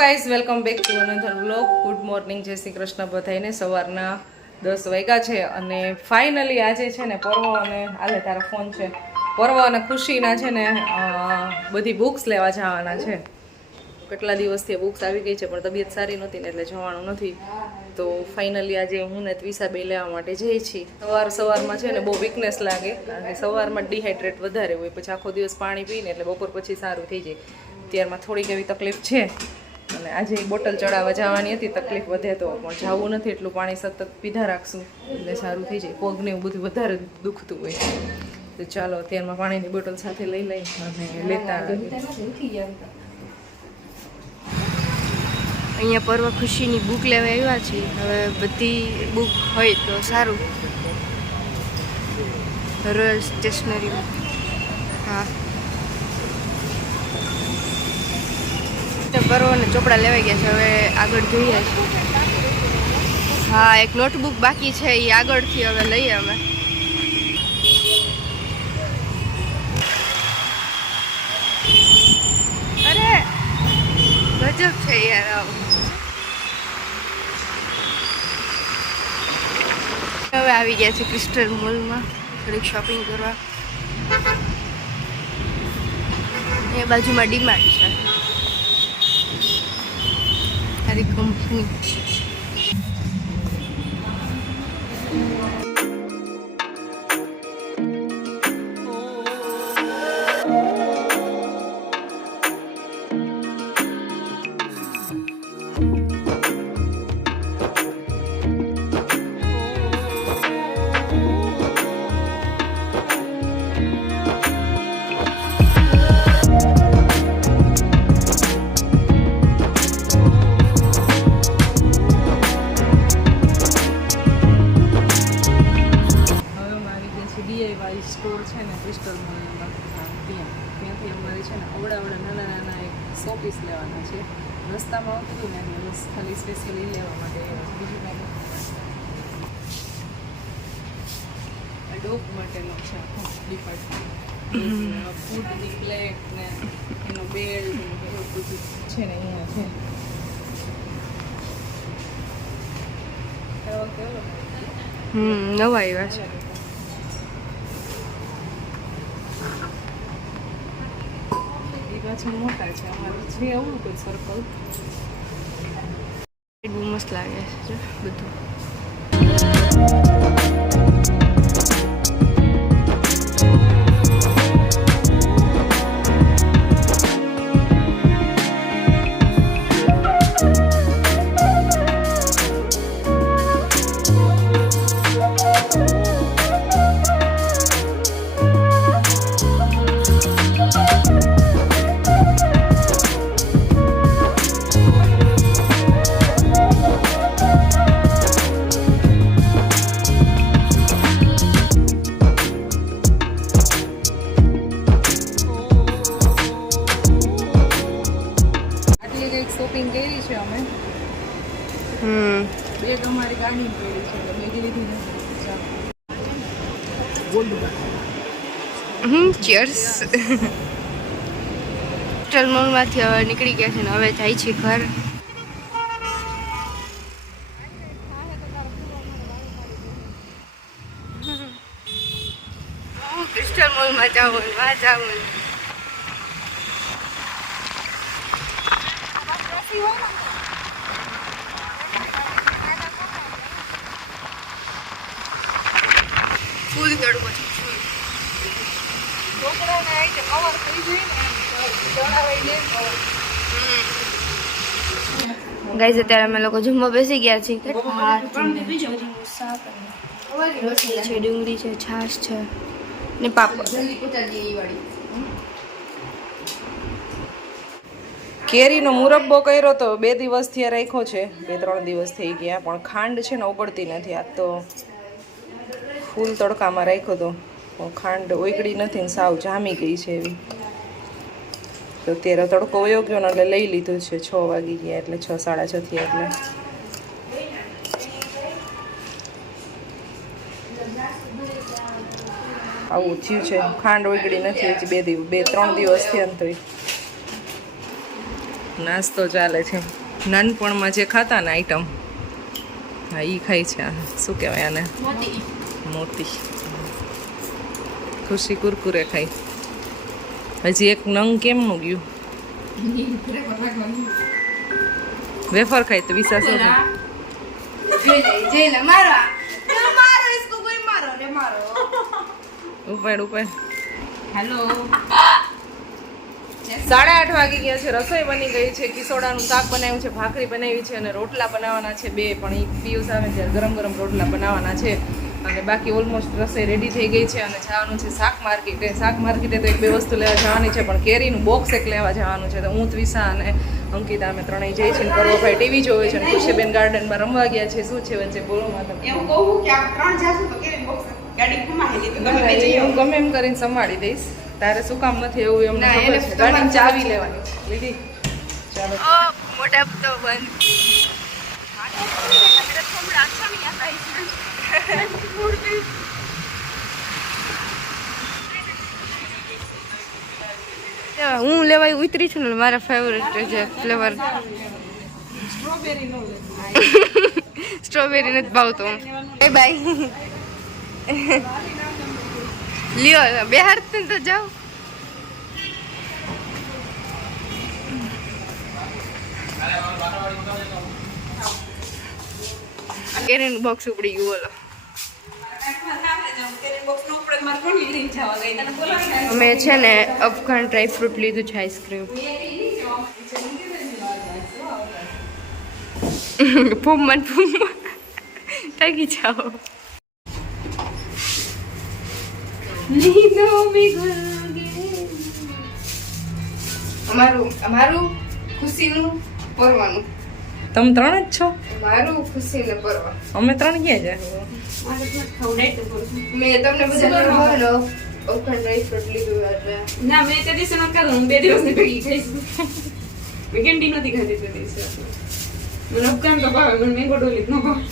Guys welcome back to another vlog. Good morning, જય શ્રી કૃષ્ણ બધાઈને. સવારના 10 વાગ્યા છે અને ફાઇનલી આજે છે ને પર્વ અને આલે તારો ફોન છે. પર્વ અને ખુશીના છે ને બધી બુક્સ લેવા જવાના છે. કેટલા દિવસથી બુક્સ આવી ગઈ છે પણ તબિયત સારી નહોતી ને એટલે જવાનું નથી. તો ફાઇનલી આજે હું ને ત્વિષા બે લેવા માટે જઈએ છીએ. સવારમાં છે ને બહુ વીકનેસ લાગે કારણ કે સવારમાં ડિહાઇડ્રેટ વધારે હોય, પછી આખો દિવસ પાણી પીને એટલે બપોર પછી સારું થઈ જાય. ત્યારમાં થોડીક એવી તકલીફ છે અને આજે બોટલ ચડાવવા જવાની હતી. તકલીફ વધે તો પણ જવું નથી, એટલું પાણી સતત પીધા રાખશું એટલે સારું થઈ જાય. પગને એવું બધું વધારે દુખતું હોય તો ચાલો અત્યારમાં પાણીની બોટલ સાથે લઈ લઈ અને લેતા અહીંયા પર્વ ખુશીની બુક લેવા આવ્યા છે. હવે બધી બુક હોય તો સારું. Royal stationery. હા, પર્વ અને ચોપડા લેવાઈ ગયા છે. હવે આગળ જોઈએ છીએ. હા, એક નોટબુક બાકી છે, એ આગળથી હવે લઈએ અમે. અરે ગજબ છે યાર. હવે આવી ગયા છે ક્રિસ્ટલ મોલમાં થોડીક શોપિંગ કરવા. એ બાજુમાં ડીમાર્ટ છે, સારી કંપની. સ્ટોર છે ને ક્રિસ્ટલ મોલમાં, ત્યાંથી અમારે છે ને અવડા નાના એક શોપીસ લેવાના છે. રસ્તામાં આવતું હતું ને એટલે બસ ખાલી સ્પેશિયલી લેવા માટે. બીજું કાંઈ ડોગ માટેનો છે ડિપાર્ટમેન્ટ. ફૂડની પ્લેટ ને એનો બેલ્ટ ને એવું બધું છે ને અહીંયા છે. નવા આવ્યા છે. મોટા છે અમારે છે એવું કોઈ સર્કલ. બહુ મસ્ત લાગે છે બધું. શોપિંગ કરી છે અમે. બેગ અમારી ગાડી પડી છે એટલે બેગ લીધી નથી. ચીયર્સ. ક્રિસ્ટલ મોલમાંથી હવે નીકળી ગયા છે ને હવે જાય છે ઘર. ક્રિસ્ટલ મોલમાં જાઉં માં જાઉં. ફૂલ તડકો છે. છોકરાને આવી કવર થઈ જાય ને ગાઈસ અત્યારે અમે લોકો જમવા બેસી ગયા છીએ. રોટલી છે, ડુંગળી છે, છાશ છે ને પાપડ. કેરીનો મુરબ્બો કર્યો તો 2 દિવસથી રાખ્યો છે. 2-3 દિવસ થઈ ગયા પણ ખાંડ છે ને ઓગળતી નથી. આ તો ફૂલ તડકામાં રાખ્યો તો પણ ખાંડ ઓગળી નથી ને સાવ જામી ગઈ છે એવી. તો અત્યારે તડકો વયો ગયો ને એટલે લઈ લીધું છે. 6 વાગી ગયા એટલે 6-6:30 થયા એટલે. આવું થયું છે. ખાંડ ઓગળી નથી હજી 2-3 દિવસ થયા ને તોય. નાસ્તો ચાલે છે. નાનપણમાં જે ખાતા ને આઈટમ, હા એ ખાય છે. આ શું કહેવાય આને? મોતી. ખુશી કુરકુરે ખાય. હજી એક નંગ કેમનું ગયું? વેફર ખાય તો વિશ્વાસ ઉપાડ ઉપાડ. હેલો 8:30 વાગી ગયા છે. રસોઈ બની ગઈ છે. કિસોડાનું શાક બનાવ્યું છે, ભાખરી બનાવી છે અને રોટલા બનાવવાના છે 2. પણ એ પિયુષ આવે ત્યારે ગરમ ગરમ રોટલા બનાવવાના છે. અને બાકી ઓલમોસ્ટ રસોઈ રેડી થઈ ગઈ છે અને જવાનું છે શાક માર્કેટે. શાક માર્કેટે તો 1-2 વસ્તુ લેવા જવાની છે, પણ કેરીનું બોક્સ એક લેવા જવાનું છે. તો હું, ત્વિષા અને અંકિતા અમે ત્રણેય જઈએ છીએ. કરવાભાઈ ટીવી જોવે છે અને ખુશીબેન ગાર્ડનમાં રમવા ગયા છે. શું છે વચ્ચે બોલો માતા? એવું કહું કે આપ 3 જાશું તો કેવી બોક્સ ગાડી ઘુમાવી લીધી તમે હું ગમે એમ કરીને સંભાળી દઈશ. તારે શું કામ નથી એવું એમને ખબર છે. ગાડીની ચાવી લેવાની છે. લીધી? ચાલો. મોટા તો બંધ. હું લેવાય ઉતરી છું ને મારા ફેવરેટ છે ફ્લેવર સ્ટ્રોબેરી નથી ભાવતો. બાય લ્યો બિહાર તો જાઓ. કેરીનું બોક્સ ઉપડી ગયું. બોલો અમે છે ને અફઘાન ડ્રાય ફ્રૂટ લીધું છે. આઈસ્ક્રીમ ફૂમન થાકી જાઓ. અમારું ખુશીનું પરવાનું. તમે 3 જ છો? મારું ખુશીને પરવા. અમે 3 ક્યાં જાય? મેં તમને બધા અફઘાન ડ્રાય ફ્રૂટ લીધું એટલે ના મેં તે દિવસે નહોતું ખાધું. હું 2 દિવસની ભેગી ખાઈશું. મેં કેન્ટીન નથી ખાધી તે દિવસે. મને અફઘાન તો ભાવે, મને મેંગો ડોલી ન ભાવે.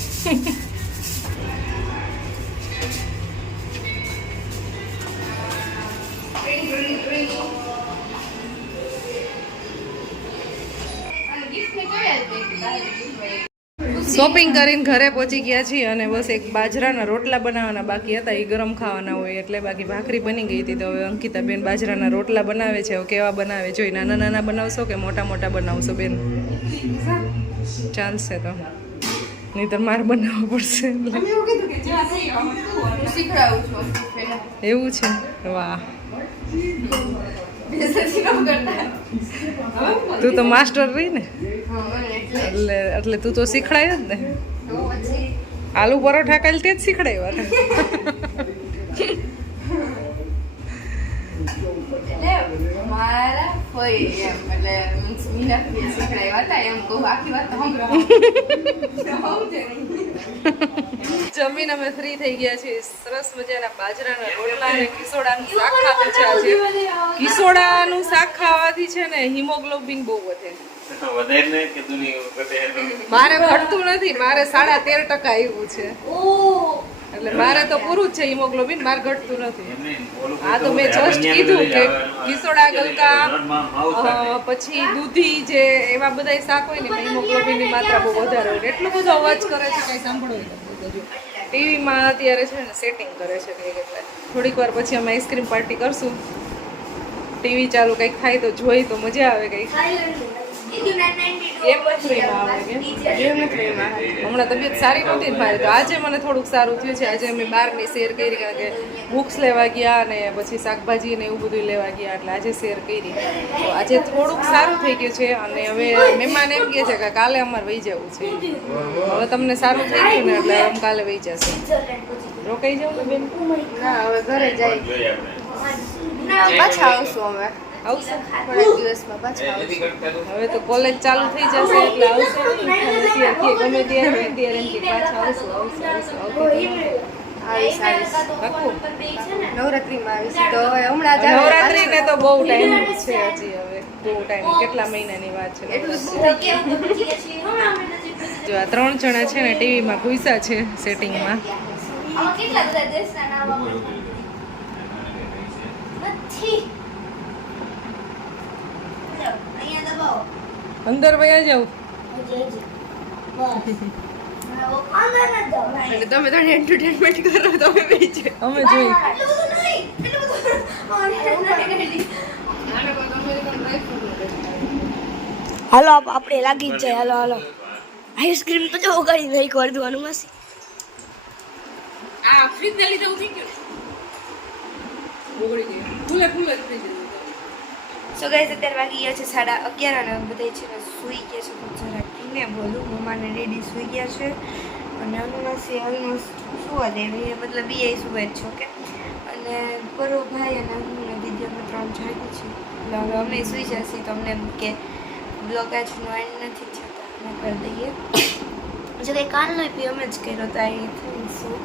શોપિંગ કરીને ઘરે પહોંચી ગયા છીએ અને બસ એક બાજરાના રોટલા બનાવવાના બાકી હતા. એ ગરમ ખાવાના હોય એટલે. બાકી ભાખરી બની ગઈ હતી. તો હવે અંકિતા બેન બાજરાના રોટલા બનાવે છે. હવે કેવા બનાવે જોઈ. નાના નાના બનાવશો કે મોટા મોટા બનાવશો બેન? ચાલશે તો, નહીંતર મારે બનાવવું પડશે. શીખડાવું છું. એવું છે? વાહ, તું તો માસ્ટર રહી ને એટલે તું તો શીખડાય જ ને. આલુ પરોઠા કાલે તે જ શીખડાવ્યા મારા ફઈ એમ એટલે મીના શીખડાવ્યા હતા એમ કહું. આખી વાત જમીન અમે ફ્રી થઈ ગયા છીએ. સરસ મજાના બાજરાના રોટલા અને કિસોડાનું શાક ખાધું છે આજે. કિસોડાનું શાક ખાવાથી છે ને હિમોગ્લોબિન બહુ વધે. મારે ઘટતું નથી. મારે 13.5% આવ્યું છે. એટલે મારે તો પૂરું જ છે હિમોગ્લોબિન. મારે ઘટતું નથી. આ તો મેં જસ્ટ કીધું કે કિસોડા, ગલકા, પછી દૂધી, જે એવા બધા શાક હોય ને હિમોગ્લોબિનની માત્રા બહુ વધારે હોય. એટલો બધો અવાજ કરે છે કઈ સાંભળો નથી. ટીવીમાં અત્યારે છે ને સેટિંગ કરે છે કંઈક. એટલે થોડીક વાર પછી અમે આઈસ્ક્રીમ પાર્ટી કરશું. ટીવી ચાલુ કંઈક થાય તો જોઈ તો મજા આવે. કંઈક હમણાં તબિયત સારી નહોતી ને મારી, તો આજે મને થોડુંક સારું થયું છે. આજે અમે બહારની શેર કરી, કારણ કે બુક્સ લેવા ગયા અને પછી શાકભાજી ને એવું બધું લેવા ગયા, એટલે આજે શેર કરી. તો આજે થોડુંક સારું થઈ ગયું છે. અને હવે મહેમાન એમ કહે છે કે કાલે અમારે વહી જવું છે. હવે તમને સારું થઈ ગયું ને એટલે અમે કાલે વહી જશે. રોકાઈ જાવ ને બેન? ના, હવે ઘરે જાય. પાછા આવશું અમે. આવશે થોડા દિવસમાં પાછા આવશું. હવે તો કોલેજ ચાલુ થઈ જશે એટલે આવશે નહીં. અત્યારે ગમે ત્યારે એમ કે પાછા આવશું. નવરાત્રીમાં આવીશ તો હવે હમણાં જ નવરાત્રીને તો બહુ ટાઈમ છે હજી. હવે બહુ ટાઈમ, કેટલા મહિનાની વાત છે. જો આ 3 જણા છે ને ટીવીમાં ઘૂસ્યા છે સેટિંગમાં. અંદર વયા જાવ એટલે તમે તો એન્ટરટેનમેન્ટ કરો તમે બીજે અમે જોઈ હાલો આપણે લાગી જ જાય હાલો હાલો આઈસ્ક્રીમ તો જો ઉગાડી નહીં કરી દેવાનું માસી આ ફ્રીજ ને લીધે ઉઠી ગયું બગડી ગયું ફૂલે ફૂલે જ થઈ ગયું સો ગાઈઝ અત્યારે વાગી ગયા છે 11:30 અને બધા છે ને સૂઈ ગયા છે પણ જરા ધીમે બોલું મમ્માને રેડી સૂઈ ગયા છે અને અનુમાસી ઓલમોસ્ટ સુવા દેવી મતલબ એ સુવે જ છો કે અને પરો ભાઈ અને હું ને દીદી અમે 3 જાગી છીએ એટલે હવે અમે સૂઈ જશે તો અમને એમ કે બ્લોગ આજનો એન્ડ નથી થતા અમે કરી દઈએ જો કંઈ કાલનો પી અમે જ કર્યો તો આ થઈશું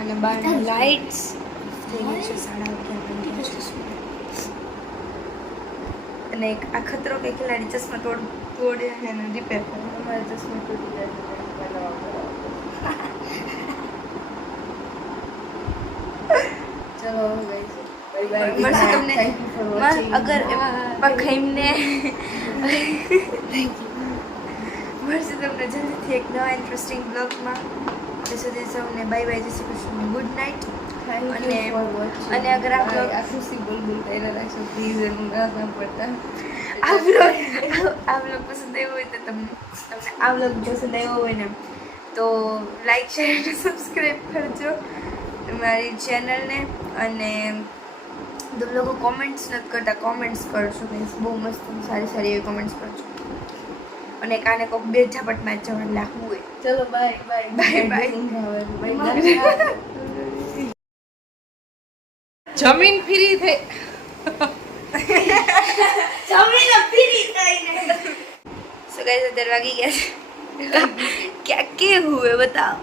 અને બહાર લાઇટ્સ થઈ ગઈ છે 11:30 અને એક આ ખતરો કે ખિલાડી ચશ્મા તોડે અને રિપેર કરે અમારે ચશ્મા તૂટી જાય છે નવા ચલો મળશે તમને અગર પખાઈને મળશે તમને જલ્દીથી એક નવા ઇન્ટરેસ્ટિંગ બ્લોગમાં ત્યાં સુધી સૌને બાય બાય જય શ્રી કૃષ્ણ ગુડ નાઇટ અને અગર આ બ્લોગ ખુશી બોલ કર્યા રાખશો પ્લીઝ એનું ના પડતા આ બ્લોગ પસંદ આવ્યો હોય તો તમને આ બ્લોગ પસંદ આવ્યો હોય ને તો લાઈક શેર અને સબસ્ક્રાઈબ કરજો મારી ચેનલને અને તમે લોકો કોમેન્ટ્સ નથી કરતા કોમેન્ટ્સ કરશો મીન્સ બહુ મસ્ત સારી સારી એવી કોમેન્ટ્સ કરજો અને કાને કોઈક બે ઝાપટમાં જ જવાનું લાગવું હોય ચલો બાય બાય બાય બાય જમીન ફ્રી થઈ સો ગાઈસ અત્યારે વાગી ગયા છે क्या के हुए बताओ